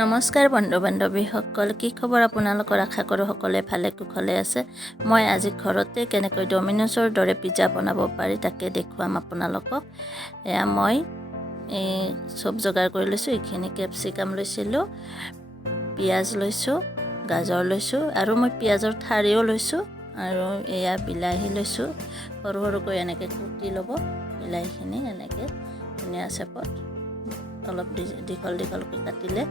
নমস্কাৰ বন্ধু বান্ধৱীসকল, কি খবৰ আপোনালোকৰ? আশা কৰোঁ সকলোৱে ভালে কুশলে আছে। মই আজি ঘৰতে কেনেকৈ ডমিন'ছৰ দৰে পিজ্জা বনাব পাৰি তাকে দেখুৱাম আপোনালোকক। এয়া মই চব যোগাৰ কৰি লৈছোঁ। এইখিনি কেপচিকাম লৈছিলোঁ, পিঁয়াজ লৈছোঁ, গাজৰ লৈছোঁ আৰু মই পিঁয়াজৰ ঠাৰিও লৈছোঁ আৰু এয়া বিলাহী লৈছোঁ। সৰু সৰুকৈ এনেকৈ কুটি ল'ব বিলাহীখিনি, এনেকৈ ধুনীয়া চেপত অলপ দীঘল দীঘলকৈ কাটিলে,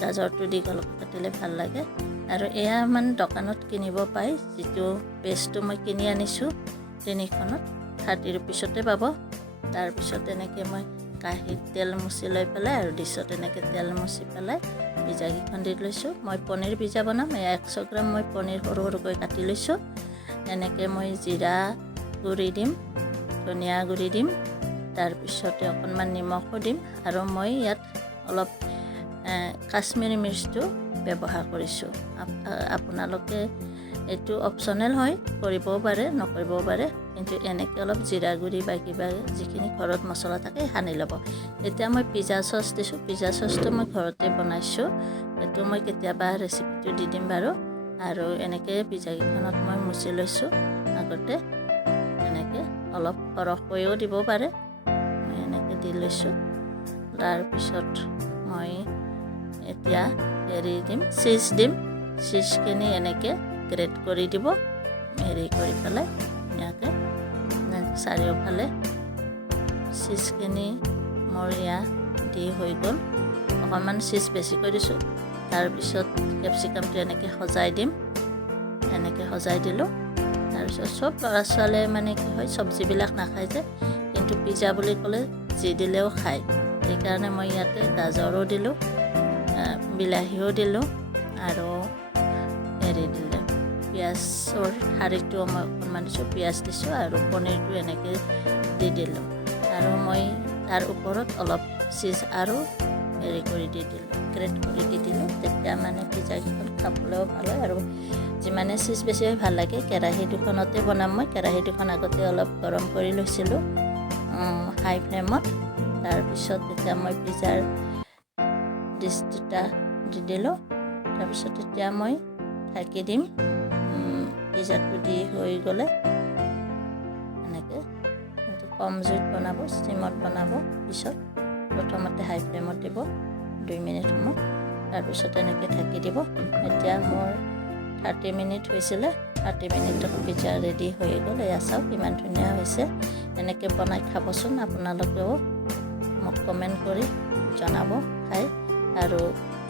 গাজৰটো দীঘলকৈ কাটিলে ভাল লাগে। আৰু এয়া মানে দোকানত কিনিব পায়, যিটো পেষ্টটো মই কিনি আনিছোঁ তিনিখনত 30 ৰুপিছতে পাব। তাৰপিছত এনেকৈ মই কাঁহীত তেল মুচি লৈ পেলাই আৰু ডিছত এনেকৈ তেল মুচি পেলাই পিজ্জাকেইখন দি লৈছোঁ। মই পনীৰ পিজ্জা বনাম। এয়া 100 গ্ৰাম মই পনীৰ সৰু সৰুকৈ কাটি লৈছোঁ। এনেকৈ মই জিৰা গুড়ি দিম, ধনিয়া গুড়ি দিম, তাৰপিছতে অকণমান নিমখো দিম আৰু মই ইয়াত অলপ কাশ্মীৰী মিৰ্চটো ব্যৱহাৰ কৰিছোঁ। আপোনালোকে এইটো অপশ্যনেল হয়, কৰিবও পাৰে নকৰিবও পাৰে, কিন্তু এনেকৈ অলপ জিৰা গুড়ি বা কিবা যিখিনি ঘৰত মছলা থাকে সানি ল'ব। এতিয়া মই পিজ্জা চচ দিছোঁ। পিজ্জা চচটো মই ঘৰতে বনাইছোঁ, এইটো মই কেতিয়াবা ৰেচিপিটো দি দিম বাৰু। আৰু এনেকৈ পিজ্জাকেইখনত মই মুচি লৈছোঁ আগতে, এনেকৈ অলপ সৰহকৈও দিব পাৰে, মই এনেকৈ দি লৈছোঁ। তাৰপিছত মই এতিয়া দিম, চীজ দিম। চীজখিনি এনেকৈ গ্ৰেট কৰি দিব, কৰি পেলাই ধুনীয়াকৈ চাৰিওফালে চীজখিনি মোৰ দি হৈ গ'ল। অকণমান চীজ বেছিকৈ দিছোঁ। তাৰপিছত কেপচিকামটো এনেকৈ সজাই দিম, এনেকৈ সজাই দিলোঁ। তাৰপিছত চব ল'ৰা ছোৱালীয়ে মানে কি হয়, চব্জিবিলাক নাখায় যে, কিন্তু পিজ্জা বুলি ক'লে যি দিলেও খায়। সেইকাৰণে মই ইয়াতে গাজৰো দিলোঁ, বিলাহীও দিলোঁ আৰু দিলোঁ পিঁয়াজৰ ঠাৰিটো মই অকণমান দিছোঁ, পিঁয়াজ দিছোঁ আৰু পনীৰটো এনেকৈ দি দিলোঁ। আৰু মই তাৰ ওপৰত অলপ চীজ আৰু কৰি দি দিলোঁ, গ্ৰেট কৰি দি দিলোঁ। তেতিয়া মানে পিজ্জাকেইখন খাবলৈও ভাল হয় আৰু যিমানে চীজ বেছি হয় ভাল লাগে। কেৰাহী দুখনতে বনাম মই। কেৰাহী দুখন আগতে অলপ গৰম কৰি লৈছিলোঁ হাই ফ্লেমত। তাৰপিছত তেতিয়া মই পিজ্জাৰ ডিছ দুটা দি দিলোঁ। তাৰপিছত এতিয়া মই ঢাকি দিম। পিজ্জাটো দি হৈ গ'লে এনেকৈ, কিন্তু কম জুইত বনাব, ষ্টিমত বনাব। পিছত প্ৰথমতে হাই ফ্লেমত দিব 2 মিনিট সময়, তাৰপিছত এনেকৈ ঢাকি দিব। এতিয়া মোৰ 30 মিনিট হৈছিলে, 30 মিনিটত পিজ্জা ৰেডি হৈ গ'ল। এয়া চাওক ইমান ধুনীয়া হৈছে। এনেকৈ বনাই খাবচোন আপোনালোকেও, মোক কমেণ্ট কৰি জনাব খাই। আৰু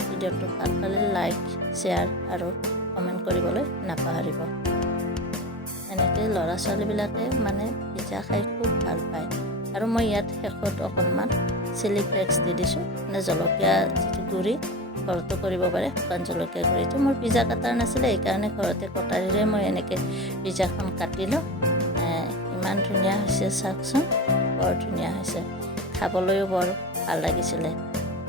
ভিডিঅ'টো ভাল পালে লাইক, শ্বেয়াৰ আৰু কমেণ্ট কৰিবলৈ নাপাহৰিব। এনেকৈ ল'ৰা ছোৱালীবিলাকে মানে পিজ্জা খাই খুব ভাল পায়। আৰু মই ইয়াত শেষত অকণমান চিলি ফ্লেক্স দি দিছোঁ, মানে জলকীয়া যিটো গুড়ি, ঘৰতো কৰিব পাৰে। শুকান জলকীয়া গুড়িটো মোৰ পিজ্জা কাটাৰ নাছিলে, সেইকাৰণে ঘৰতে কটাৰীৰে মই এনেকৈ পিজ্জাখন কাটিলোঁ। ইমান ধুনীয়া হৈছে চাওকচোন, বৰ ধুনীয়া হৈছে, খাবলৈও বৰ ভাল লাগিছিলে।